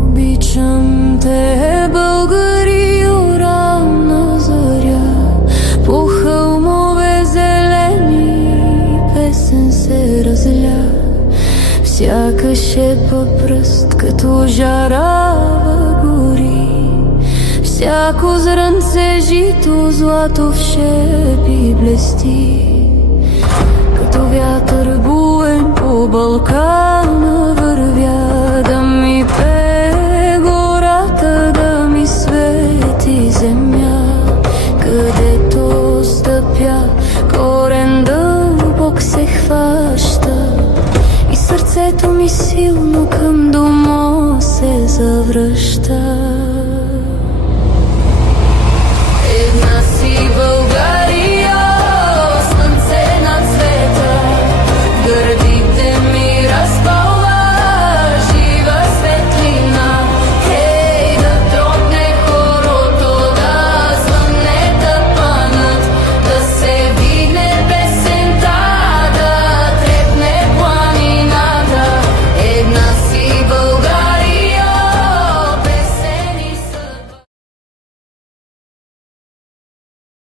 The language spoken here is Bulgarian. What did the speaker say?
Обичам те, българи, уранна заря, по хълмове зелени песен се разля. Всяка шепа пръст като жарава гори, всяко зрънце жито злато в шепи блести. Като вятър буен по Балкана вървя, да ми пее гората, да ми свети земя. Където стъпя, корен дълбок се хваща и сърцето ми силно към дома се завръща.